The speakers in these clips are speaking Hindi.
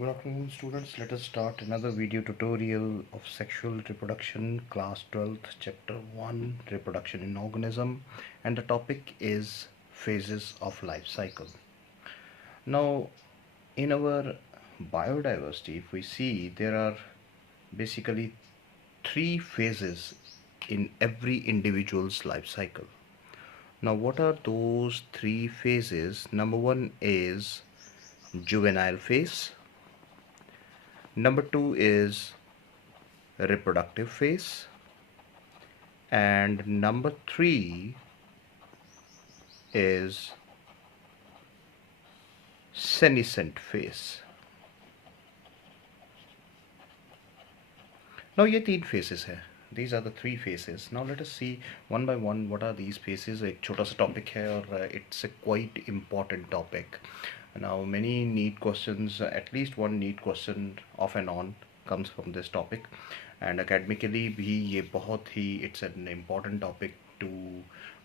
Good afternoon, students. Let us start another video tutorial of sexual reproduction, class 12th, chapter 1, reproduction in organism, and the topic is phases of life cycle. Now, in our biodiversity, if we see, there are basically three phases in every individual's life cycle. Now, what are those three phases? Number one is juvenile phase. Number two is reproductive phase, and number three is senescent phase. Now ये तीन phases है. These are the three phases. Now let us see one by one what are these phases. एक छोटा सा topic है और it's a quite important topic. Now many neat questions, at least one neat question off and on comes from this topic, and academically भी ये बहुत ही it's an important topic to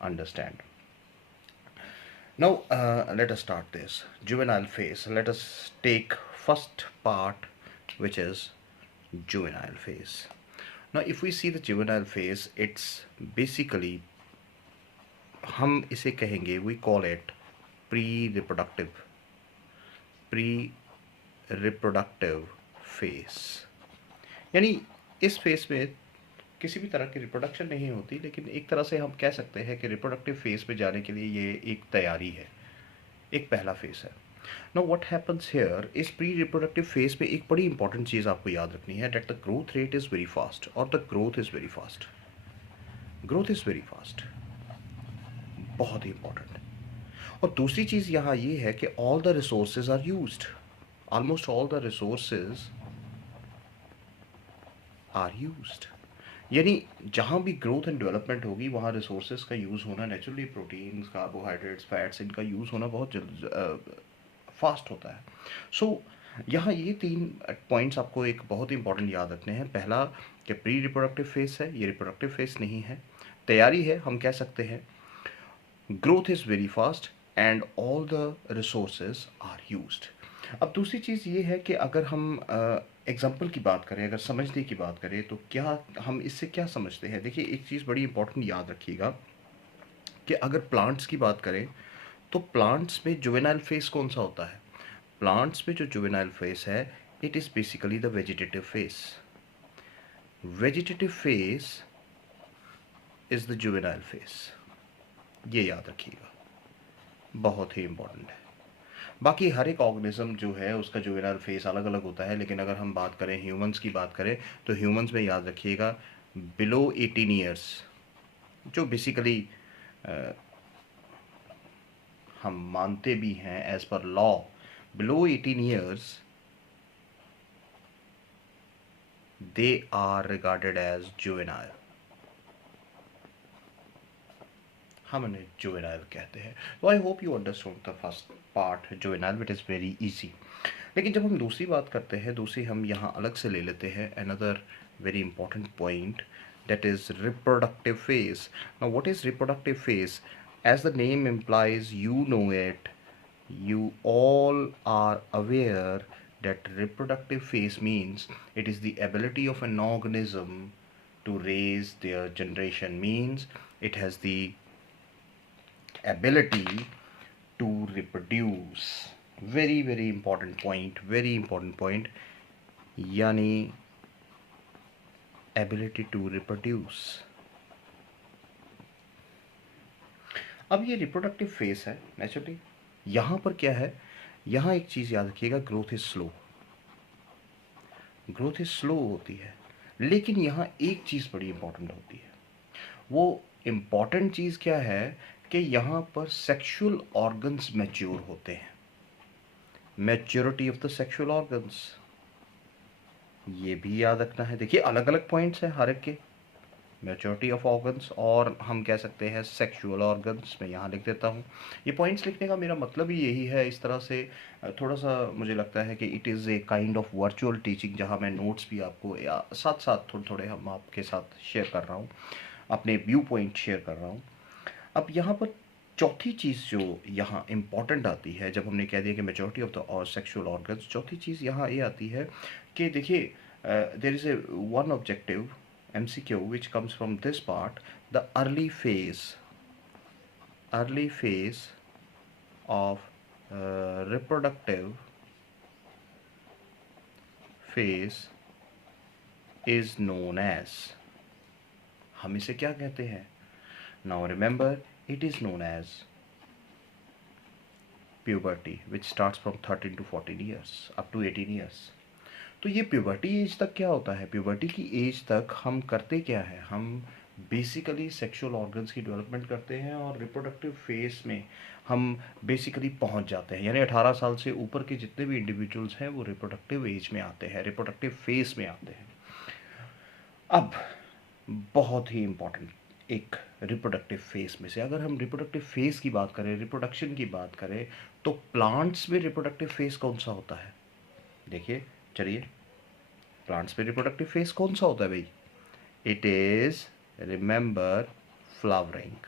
understand. Now let us start this juvenile phase. Let us take first part, which is juvenile phase. Now if we see the juvenile phase, it's basically हम इसे कहेंगे, we call it pre-reproductive phase. यानी इस फेज में किसी भी तरह की रिप्रोडक्शन नहीं होती, लेकिन एक तरह से हम कह सकते हैं कि रिप्रोडक्टिव फेज पे जाने के लिए ये एक तैयारी है, एक पहला फेज है. नाउ व्हाट हैपेंस हियर, इस प्री रिप्रोडक्टिव फेज पे एक बड़ी इंपॉर्टेंट चीज़ आपको याद रखनी है, that the growth rate is very fast, और the growth is very fast. Growth is very fast, बहुत ही इंपॉर्टेंट. और दूसरी चीज़ यहाँ ये है कि all the resources are used, almost all the resources are used. यानी जहाँ भी ग्रोथ एंड डेवलपमेंट होगी वहाँ रिसोर्सेज का यूज़ होना नेचुरली, प्रोटीन्स, कार्बोहाइड्रेट्स, फैट्स, इनका यूज़ होना बहुत फास्ट होता है. सो यहाँ ये तीन पॉइंट्स आपको एक बहुत ही इंपॉर्टेंट याद रखने हैं. पहला कि प्री रिप्रोडक्टिव फेस है, ये रिप्रोडक्टिव फेस नहीं है, तैयारी है, हम कह सकते हैं. Growth is very fast and all the resources are used. अब दूसरी चीज़ ये है कि अगर हम एग्जाम्पल की बात करें, अगर समझने की बात करें, तो क्या हम इससे क्या समझते हैं. देखिए एक चीज़ बड़ी इंपॉर्टेंट याद रखिएगा कि अगर प्लांट्स की बात करें तो प्लांट्स में जुवेनाइल फेस कौन सा होता है. प्लांट्स में जो जुवेनाइल फेस है, it is basically the vegetative face. Vegetative face is the juvenile face, ये याद रखिएगा, बहुत ही इंपॉर्टेंट है. बाकी हर एक ऑर्गेनिज्म जो है उसका जुवेनाइल फेस अलग अलग होता है, लेकिन अगर हम बात करें ह्यूमंस की बात करें तो ह्यूमंस में याद रखिएगा बिलो 18 ईयर्स, जो बेसिकली हम मानते भी हैं as per law, below 18 years they are regarded as juvenile. हम उन्हें जुवेनाइल कहते हैं. तो I hope you understood the first part juvenile, it is very easy. लेकिन जब हम दूसरी बात करते हैं, दूसरी हम यहाँ अलग से ले लेते हैं another very important point, that is reproductive phase. Now what is reproductive phase? As the name implies, you know it, you all are aware that reproductive phase means it is the ability of an organism to raise their generation, means it has the ability to reproduce. Very very important point, very important point, yani ability to reproduce. अब ये रिप्रोडक्टिव फेस है नेचुरली. यहाँ पर क्या है, यहाँ एक चीज़ याद रखिएगा, growth is slow. Growth is slow होती है, लेकिन यहाँ एक चीज़ बड़ी इंपॉर्टेंट होती है. वो इम्पॉर्टेंट चीज़ क्या है कि यहाँ पर सेक्सुअल ऑर्गन्स मैच्योर होते हैं. Maturity of the sexual organs, ये भी याद रखना है. देखिए अलग अलग पॉइंट्स हैं हर एक के, मैच्योरिटी ऑफ ऑर्गन्स और हम कह सकते हैं सेक्सुअल ऑर्गन्स. मैं यहाँ लिख देता हूँ. ये पॉइंट्स लिखने का मेरा मतलब ही यही है. इस तरह से थोड़ा सा मुझे लगता है कि it is a kind of virtual teaching, जहाँ मैं नोट्स भी आपको या साथ साथ थोड़े थोड़े हम आपके साथ शेयर कर रहा हूँ, अपने व्यू पॉइंट शेयर कर रहा हूँ. अब यहाँ पर चौथी चीज़ जो यहाँ इम्पॉर्टेंट आती है, जब हमने कह दिया कि मेजॉरिटी ऑफ द और सेक्सुअल ऑर्गन्स, चौथी चीज़ यहाँ ये आती है कि देखिए there is a one objective MCQ which comes from this part, the early phase of reproductive phase is known as, हम इसे क्या कहते हैं? Now remember, it is known as puberty which starts from 13 to 14 years up to 18 years. तो ये प्यूबर्टी एज तक क्या होता है? प्यूबर्टी की एज तक हम करते क्या है? हम बेसिकली सेक्सुअल ऑर्गन्स की डेवलपमेंट करते हैं और रिप्रोडक्टिव फेज में हम बेसिकली पहुंच जाते हैं। यानी 18 साल से ऊपर के जितने भी इंडिविजुअल्स हैं वो रिप्रोडक्टिव एज में आते हैं, रिप्रोडक्टिव फेज में आते हैं। अब बहुत ही इम्पॉर्टेंट, एक रिप्रोडक्टिव फेज में से अगर हम रिप्रोडक्टिव फेज की बात करें, रिप्रोडक्शन की बात करें, तो प्लांट्स में रिप्रोडक्टिव फेज कौन सा होता है? देखिए, चलिए, प्लांट्स में रिप्रोडक्टिव फेज कौन सा होता है भाई? It is, remember, flowering.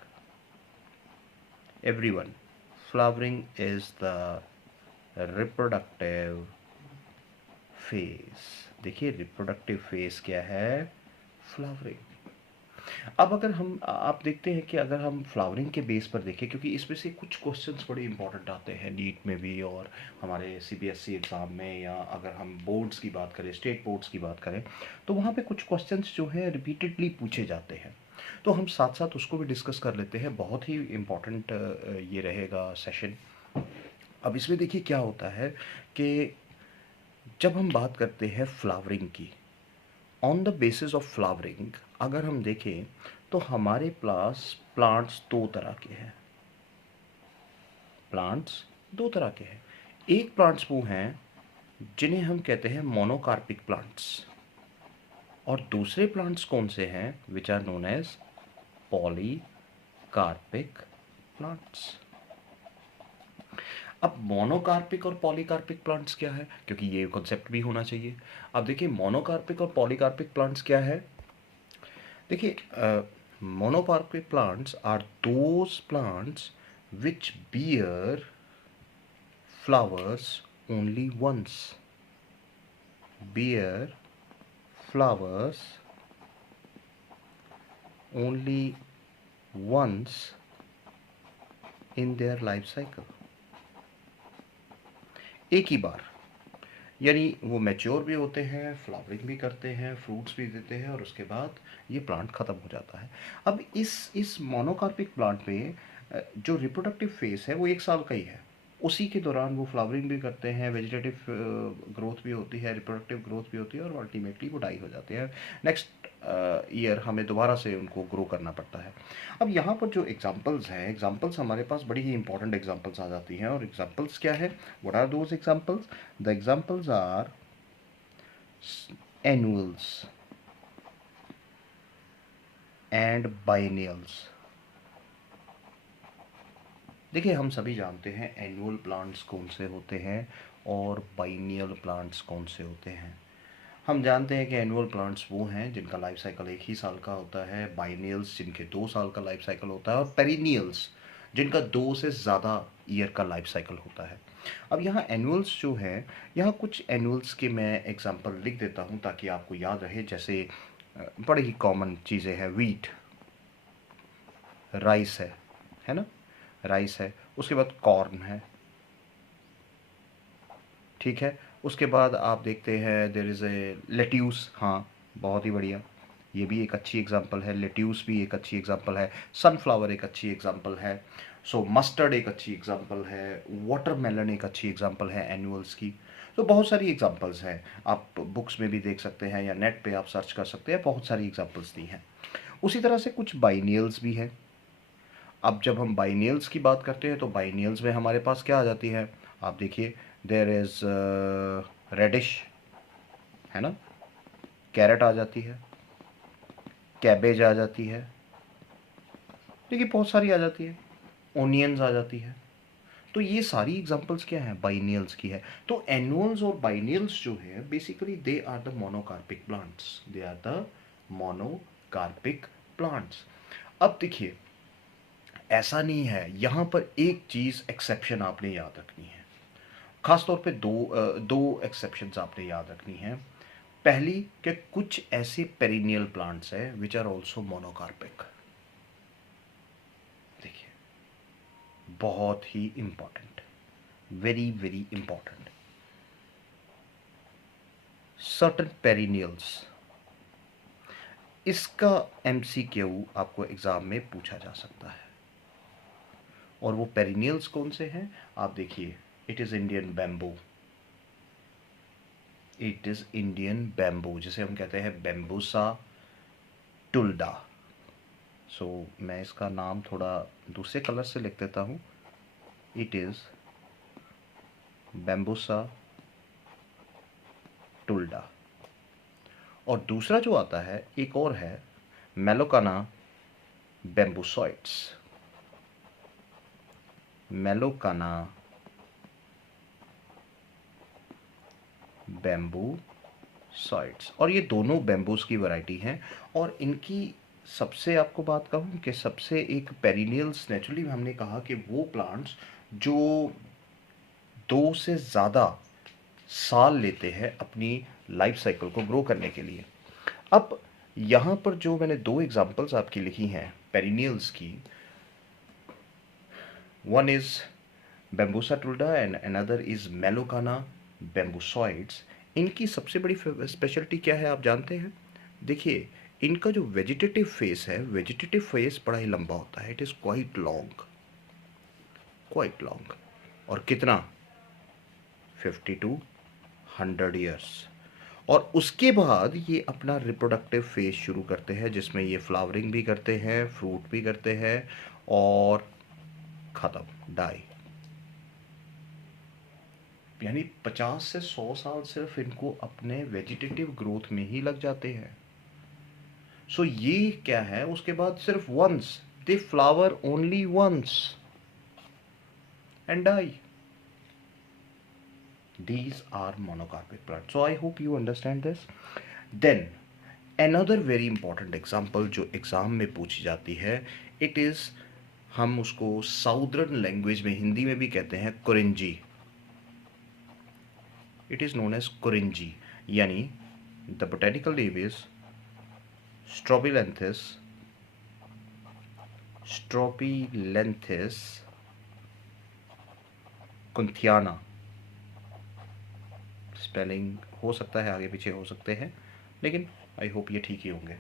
Everyone, flowering is the reproductive phase. देखिए, रिप्रोडक्टिव फेज क्या है? फ्लावरिंग। अब अगर हम आप देखते हैं कि अगर हम फ्लावरिंग के बेस पर देखें, क्योंकि इसमें से कुछ क्वेश्चंस बड़े इंपॉर्टेंट आते हैं नीट में भी और हमारे CBSE एग्ज़ाम में, या अगर हम बोर्ड्स की बात करें, स्टेट बोर्ड्स की बात करें, तो वहाँ पे कुछ क्वेश्चंस जो हैं रिपीटेडली पूछे जाते हैं। तो हम साथ साथ उसको भी डिस्कस कर लेते हैं। बहुत ही इम्पॉर्टेंट ये रहेगा सेशन। अब इसमें देखिए क्या होता है कि जब हम बात करते हैं फ्लावरिंग की, on the basis of flowering अगर हम देखें तो हमारे पास प्लांट्स दो तरह के हैं। प्लांट्स दो तरह के हैं। एक प्लांट्स वो हैं जिन्हें हम कहते हैं मोनोकार्पिक प्लांट्स, और दूसरे प्लांट्स कौन से हैं? Which are known as polycarpic plants. अब मोनोकार्पिक और पॉलीकार्पिक प्लांट्स क्या है, क्योंकि ये कॉन्सेप्ट भी होना चाहिए। अब देखिए, मोनोकार्पिक और पॉलीकार्पिक प्लांट्स क्या है? देखिए, monoparpic plants are those plants which bear flowers only once. Bear flowers only once in their life cycle. एक ही बार, यानी वो मैच्योर भी होते हैं, फ्लावरिंग भी करते हैं, फ्रूट्स भी देते हैं, और उसके बाद ये प्लांट ख़त्म हो जाता है। अब इस मोनोकार्पिक प्लांट में जो रिप्रोडक्टिव फेस है वो 1 साल का ही है। उसी के दौरान वो फ्लावरिंग भी करते हैं, वेजिटेटिव ग्रोथ भी होती है, रिप्रोडक्टिव ग्रोथ भी होती है, और अल्टीमेटली वो डाई हो जाते हैं। नेक्स्ट ईयर हमें दोबारा से उनको ग्रो करना पड़ता है। अब यहाँ पर जो एग्जांपल्स हैं, एग्जांपल्स हमारे पास बड़ी ही इंपॉर्टेंट एग्जांपल्स आ जाती हैं। और एग्जांपल्स क्या है? What are those examples? The examples are annuals and biennials. देखिए, हम सभी जानते हैं एनुअल प्लांट्स कौन से होते हैं और बाइनियल प्लांट्स कौन से होते हैं। हम जानते हैं कि एनुअल प्लांट्स वो हैं जिनका लाइफ साइकिल 1 ही साल का होता है, बाइनियल्स जिनके 2 साल का लाइफ साइकिल होता है, और पेरिनियल्स जिनका 2 से ज़्यादा ईयर का लाइफ साइकिल होता है। अब यहाँ एनुअल्स जो हैं, यहाँ कुछ एनुअल्स के मैं एग्जांपल लिख देता हूँ ताकि आपको याद रहे। जैसे बड़ी ही कॉमन चीज़ें हैं, वीट, राइस है ना, राइस है। उसके बाद कॉर्न है, ठीक है। उसके बाद आप देखते हैं देयर इज़ ए लेट्यूस, हाँ, बहुत ही बढ़िया, ये भी एक अच्छी एग्जांपल है। लेट्यूस भी एक अच्छी एग्जांपल है। सनफ्लावर एक अच्छी एग्जांपल है। सो मस्टर्ड एक अच्छी एग्जांपल है। वाटरमेलन एक अच्छी एग्जांपल है एनुअल्स की। तो बहुत सारी एग्जांपल्स हैं, आप बुक्स में भी देख सकते हैं या नेट पे आप सर्च कर सकते हैं, बहुत सारी एग्जांपल्स दी हैं। उसी तरह से कुछ बाइनियल्स भी हैं। अब जब हम बाइनियल्स की बात करते हैं तो बाइनियल्स में हमारे पास क्या आ जाती है? आप देखिए, देयर इज़ रेडिश, है ना, कैरेट आ जाती है, कैबेज आ जाती है, देखिए बहुत सारी आ जाती है, ओनियंस आ जाती है। तो ये सारी एग्जांपल्स क्या हैं? बाइनियल्स की है। तो एनुअल्स और बाइनियल्स जो है basically they are the monocarpic plants, they are the monocarpic plants. अब देखिए, ऐसा नहीं है, यहाँ पर एक चीज़ एक्सेप्शन आपने याद रखनी है, खास तौर पे दो एक्सेप्शंस आपने याद रखनी है। पहली कि कुछ ऐसे पेरिनियल प्लांट्स हैं विच आर ऑल्सो मोनोकार्पिक। देखिए, बहुत ही important, very very important. Certain perennials, इसका एमसीक्यू आपको एग्जाम में पूछा जा सकता है। और वो पेरिनियल्स कौन से हैं आप देखिए, it is Indian bamboo, it is Indian bamboo, जिसे हम कहते हैं बैम्बूसा टुल्डा। सो मैं इसका नाम थोड़ा दूसरे कलर से लिख देता हूँ, इट इज़ बैम्बूसा टुल्डा। और दूसरा जो आता है, एक और है, मेलोकाना बैम्बूसॉइड्स, मेलोकाना बैम्बूसॉइड्स। और ये दोनों बैम्बूस की वैरायटी हैं। और इनकी सबसे आपको बात कहूँ कि सबसे एक पेरिनियल्स, नेचुरली हमने कहा कि वो प्लांट्स जो 2 से ज़्यादा साल लेते हैं अपनी लाइफ साइकिल को ग्रो करने के लिए। अब यहाँ पर जो मैंने 2 एग्जांपल्स आपकी लिखी हैं पेरिनियल्स की, one is Bambusa tulda and another is Melocanna bambusoides. इनकी सबसे बड़ी स्पेशलिटी क्या है आप जानते हैं? देखिए, इनका जो वेजिटेटिव फेस है, वेजिटेटिव फेस बड़ा ही लंबा होता है, it is quite long, quite long. और कितना? 50 टू 100 ईयर्स। और उसके बाद ये अपना रिप्रोडक्टिव फेज शुरू करते हैं, जिसमें ये फ्लावरिंग भी करते हैं, फ्रूट भी करते हैं, और ख़त्म, डाई। यानी 50 से 100 साल सिर्फ इनको अपने वेजिटेटिव ग्रोथ में ही लग जाते हैं। सो ये क्या है, उसके बाद सिर्फ once they flower, only once, and die. These are monocarpic plants. So I hope you understand this. Then another very important example जो एग्ज़ाम में पूछी जाती है, it is, हम उसको साउदर्न लैंग्वेज में हिंदी में भी कहते हैं kurinji. It is known as kurinji, यानी the botanical name is Strobilanthes, Strobilanthes kunthiana. Spelling हो सकता है आगे पीछे हो सकते हैं, लेकिन आई होप ये ठीक ही होंगे।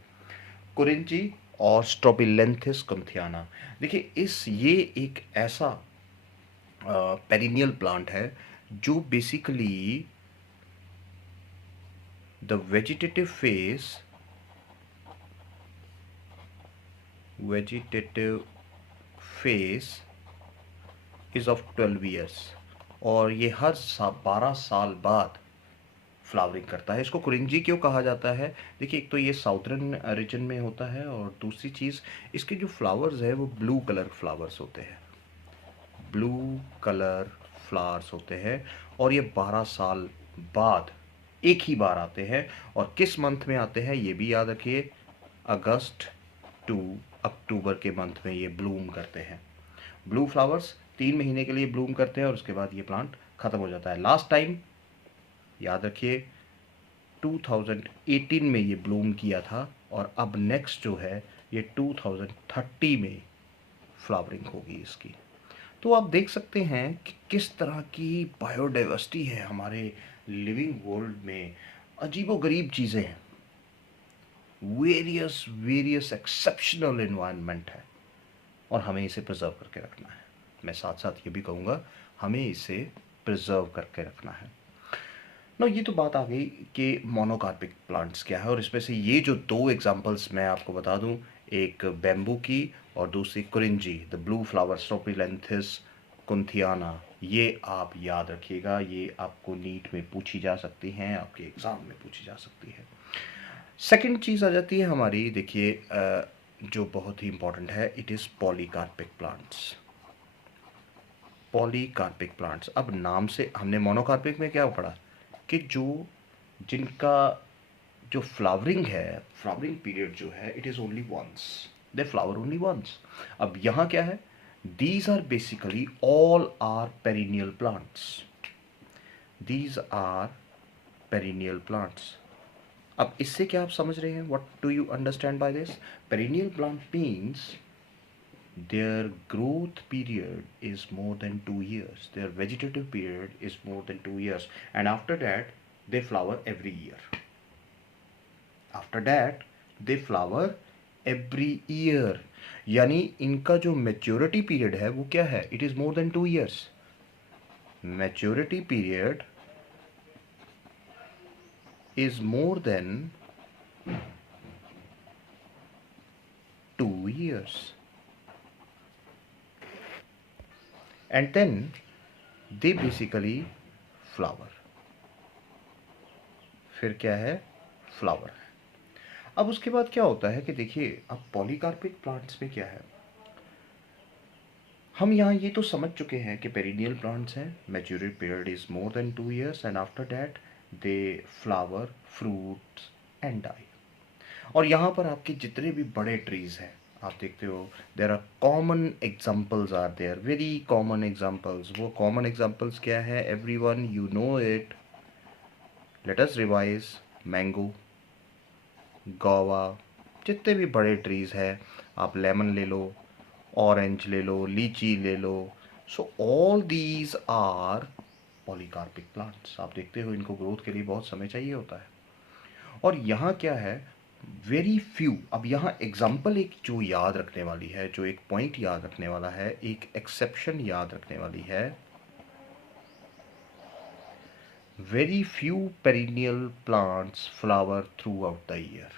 कुरिंजी और स्ट्रोबिलेंथिस कुंथियाना। देखिए, ये एक ऐसा पेरिनियल प्लांट है जो basically the vegetative face is of 12 years, और ये हर 12 साल बाद फ्लावरिंग करता है। इसको कुरिंजी क्यों कहा जाता है? देखिए, एक तो ये साउथर्न रीजन में होता है, और दूसरी चीज़, इसके जो फ्लावर्स है वो ब्लू कलर फ्लावर्स होते हैं, ब्लू कलर फ्लावर्स होते हैं। और ये 12 साल बाद एक ही बार आते हैं। और किस मंथ में आते हैं ये भी याद रखिए, अगस्त टू अक्टूबर के मंथ में ये ब्लूम करते हैं। ब्लू फ्लावर्स 3 महीने के लिए ब्लूम करते हैं, और उसके बाद ये प्लांट ख़त्म हो जाता है। लास्ट टाइम याद रखिए 2018 में ये ब्लूम किया था, और अब नेक्स्ट जो है ये 2030 में फ्लावरिंग होगी इसकी। तो आप देख सकते हैं कि किस तरह की बायोडाइवर्सिटी है हमारे लिविंग वर्ल्ड में, अजीबोगरीब चीज़ें हैं, वेरियस वेरियस एक्सेप्शनल इन्वायरमेंट है, और हमें इसे प्रिजर्व करके रखना है। मैं साथ साथ ये भी कहूँगा, हमें इसे प्रिजर्व करके रखना है ना। ये तो बात आ गई कि मोनोकार्पिक प्लांट्स क्या है, और इसमें से ये जो 2 एग्जांपल्स मैं आपको बता दूं, एक बैम्बू की और दूसरी kurinji, the blue flower Strobilanthes kunthiana. ये आप याद रखिएगा, ये आपको नीट में पूछी जा सकती हैं, आपके एग्ज़ाम में पूछी जा सकती है। सेकंड चीज़ आ जाती है हमारी, देखिए जो बहुत ही इंपॉर्टेंट है, it is polycarpic plants. Polycarpic plants, अब नाम से हमने मोनोकार्पिक में क्या पढ़ा कि जिनका जो फ्लावरिंग है, फ्लावरिंग पीरियड जो है, it is only once, they flower only once. अब यहाँ क्या है, These are basically all are perennial plants. These are perennial plants. अब इससे क्या आप समझ रहे हैं? What do you understand by this? Perennial plant means their growth period is more than 2 years. Their vegetative period is more than 2 years, and after that they flower every year. After that they flower every year. यानी इनका जो मेच्योरिटी पीरियड है वो क्या है? It is more than 2 years. Maturity period is more than 2 years. And then they basically flower. फिर क्या है? फ्लावर है. अब उसके बाद क्या होता है कि देखिए, अब पॉलीकार्पिक प्लांट्स में क्या है, हम यहाँ ये तो समझ चुके हैं कि पेरिनियल प्लांट्स हैं, maturity period is more than 2 years, and after that they flower, fruits and die. और यहाँ पर आपके जितने भी बड़े ट्रीज हैं आप देखते हो, there are common examples are there, very common examples. वो कॉमन एग्जाम्पल्स क्या है? Everyone you know it. Let us revise. Mango, guava, जितने भी बड़े ट्रीज हैं, आप लेमन ले लो, ऑरेंज ले लो, लीची ले लो. So all these are polycarpic plants. आप देखते हो इनको ग्रोथ के लिए बहुत समय चाहिए होता है. और यहाँ क्या है? Very few. अब यहाँ एग्जाम्पल एक जो याद रखने वाली है, जो एक पॉइंट याद रखने वाला है, एक एक्सेप्शन याद रखने वाली है. Very few perennial plants flower throughout the year.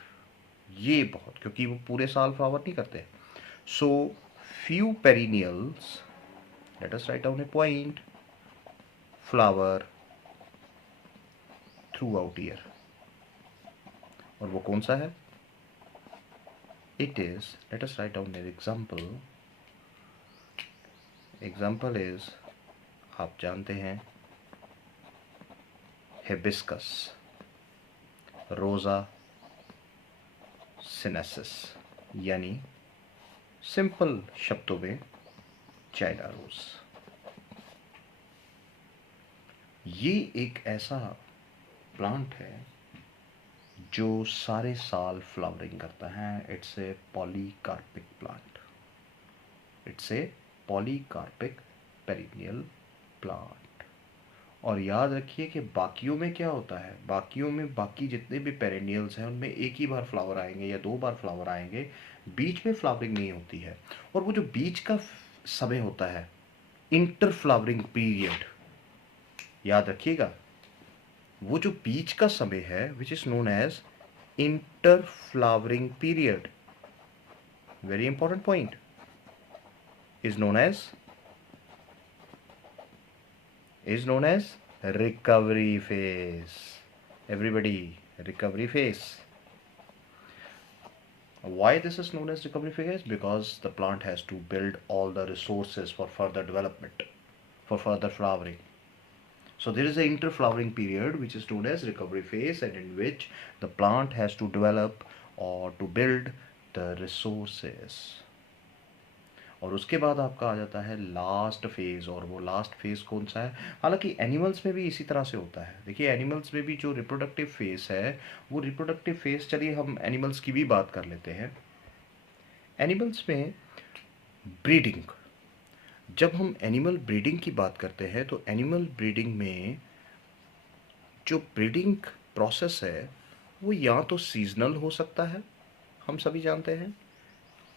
ये बहुत, क्योंकि वो पूरे साल फ्लावर नहीं करते. सो few perennials, let us write down a point, flower throughout year. और वो कौन सा है? It is, let us write down an example. Example is, आप जानते हैं, hibiscus, रोजा सिनेसिस, यानी सिंपल शब्दों में चाइना रोज. ये एक ऐसा प्लांट है जो सारे साल फ्लावरिंग करता है. It's a polycarpic plant. It's a polycarpic perennial plant. और याद रखिए कि बाकियों में क्या होता है? बाकियों में बाकी जितने भी पेरेनियल्स हैं उनमें एक ही बार फ्लावर आएंगे या 2 बार फ्लावर आएंगे, बीच में फ्लावरिंग नहीं होती है. और वो जो बीच का समय होता है, इंटर फ्लावरिंग पीरियड, याद रखिएगा, वो जो बीच का समय है which is known as inter flowering period, very important point, is known as recovery phase. Everybody, recovery phase. Why this is known as recovery phase? Because the plant has to build all the resources for further development, for further flowering. So there is an interflowering period which is known as recovery phase, and in which the plant has to develop or to build the resources. और उसके बाद आपका आ जाता है लास्ट फेज. और वो लास्ट फेज कौन सा है? हालांकि एनिमल्स में भी इसी तरह से होता है. देखिए, एनिमल्स में भी जो रिप्रोडक्टिव फेज है, वो रिप्रोडक्टिव फेज, चलिए हम एनिमल्स की भी बात कर लेते हैं. एनिमल्स में ब्रीडिंग, जब हम एनिमल ब्रीडिंग की बात करते हैं तो एनिमल ब्रीडिंग में जो ब्रीडिंग प्रोसेस है वो या तो सीजनल हो सकता है, हम सभी जानते हैं,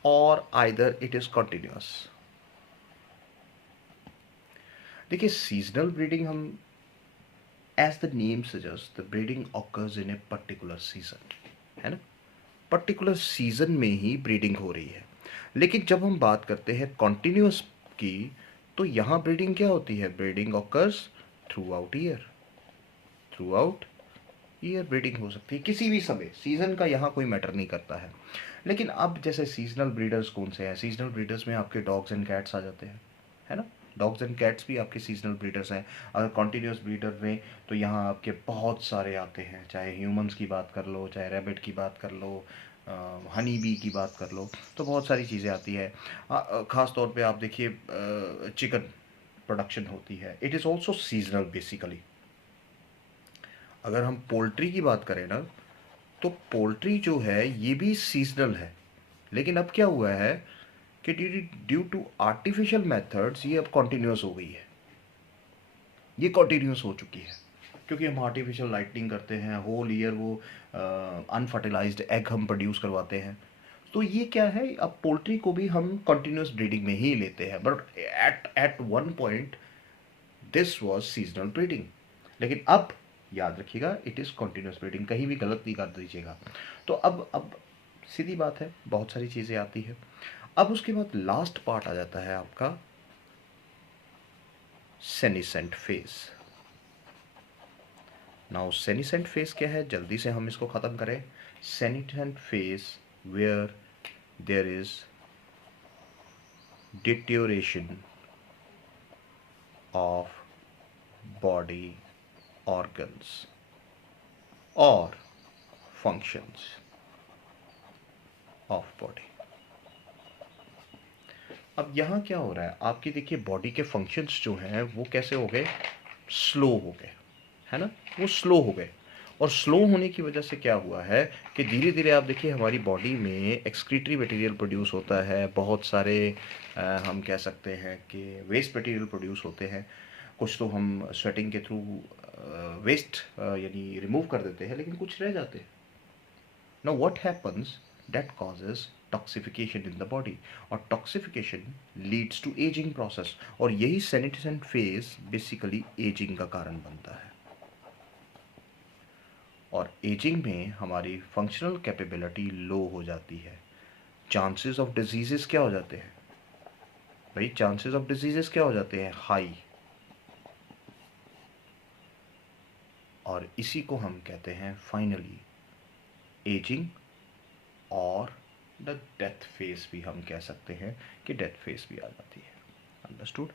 और आइदर इट इज कंटिन्यूअस. देखिए, सीजनल ब्रीडिंग, हम as the name suggest, the breeding occurs in a particular season, है ना. पर्टिकुलर सीजन में ही ब्रीडिंग हो रही है. लेकिन जब हम बात करते हैं कॉन्टिन्यूअस की, तो यहाँ ब्रीडिंग क्या होती है? Breeding occurs through out year. Through out year breeding हो सकती है, किसी भी समय. सीजन का यहाँ कोई मैटर नहीं करता है. लेकिन अब जैसे सीजनल ब्रीडर्स कौन से हैं? सीजनल ब्रीडर्स में आपके डॉग्स एंड कैट्स आ जाते हैं, है ना. डॉग्स एंड कैट्स भी आपके सीजनल ब्रीडर्स हैं. अगर कॉन्टीन्यूस ब्रीडर में तो यहाँ आपके बहुत सारे आते हैं, चाहे ह्यूमंस की बात कर लो, चाहे रैबिट की बात कर लो, हनी बी की बात कर लो, तो बहुत सारी चीज़ें आती है। ख़ास तौर पे आप देखिए चिकन प्रोडक्शन होती है, it is also seasonal basically. अगर हम पोल्ट्री की बात करें ना, तो पोल्ट्री जो है ये भी सीजनल है, लेकिन अब क्या हुआ है कि ड्यू टू आर्टिफिशियल मेथड्स ये अब कॉन्टिन्यूस हो गई है, ये कॉन्टिन्यूस हो चुकी है, क्योंकि हम आर्टिफिशियल लाइटनिंग करते हैं, होल ईयर वो अनफर्टिलाइज्ड एग हम प्रोड्यूस करवाते हैं। तो ये क्या है, अब पोल्ट्री को भी हम कंटिन्यूस ब्रीडिंग में ही लेते हैं, but at one point this was seasonal breeding, लेकिन अब याद रखिएगा इट इज़ कंटिन्यूस ब्रीडिंग, कहीं भी गलत नहीं कर दीजिएगा। तो अब सीधी बात है, बहुत सारी चीज़ें आती है। अब उसके बाद लास्ट पार्ट आ जाता है आपका senescent phase. Now senescent phase क्या है, जल्दी से हम इसको ख़त्म करें। Senescent phase where there is deterioration of body organs or functions of body। अब यहाँ क्या हो रहा है, आपकी देखिए बॉडी के फंक्शंस जो हैं वो कैसे हो गए, स्लो हो गए, है ना, वो स्लो हो गए। और स्लो होने की वजह से क्या हुआ है कि धीरे धीरे आप देखिए हमारी बॉडी में एक्सक्रीटरी मटेरियल प्रोड्यूस होता है, बहुत सारे हम कह सकते हैं कि वेस्ट मटेरियल प्रोड्यूस होते हैं। कुछ तो हम स्वेटिंग के थ्रू वेस्ट यानी रिमूव कर देते हैं, लेकिन कुछ रह जाते हैं। Now what happens, that causes toxification in the body, और toxification leads to aging process, और यही senescent phase basically aging का कारण बनता है। और एजिंग में हमारी फंक्शनल कैपेबिलिटी लो हो जाती है, चांसेस ऑफ डिजीजेस क्या हो जाते हैं भाई, चांसेस ऑफ डिजीजेस क्या हो जाते हैं, हाई। और इसी को हम कहते हैं फाइनली एजिंग, और द डेथ फेज भी हम कह सकते हैं कि डेथ फेज भी आ जाती है। Understood.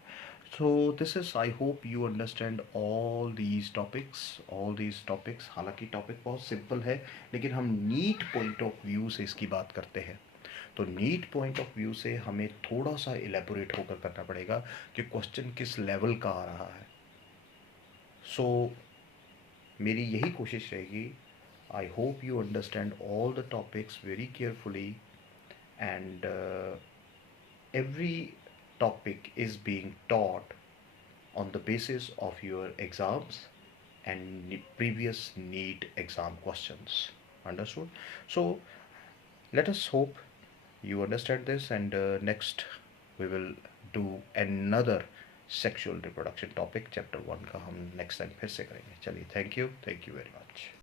So this is, I hope you understand all these topics. हालांकि टॉपिक बहुत सिंपल है, लेकिन हम नीट पॉइंट ऑफ व्यू से इसकी बात करते हैं, तो नीट पॉइंट ऑफ व्यू से हमें थोड़ा सा इलेबोरेट होकर करना पड़ेगा कि क्वेश्चन किस लेवल का आ रहा है। सो मेरी यही कोशिश रहेगी, I hope you understand all the topics very carefully, and every topic is being taught on the basis of your exams and previous NEET exam questions. Understood? So let us hope you understand this, and next we will do another sexual reproduction topic, chapter 1 का हम next time फिर से करेंगे। चलिए, thank you very much।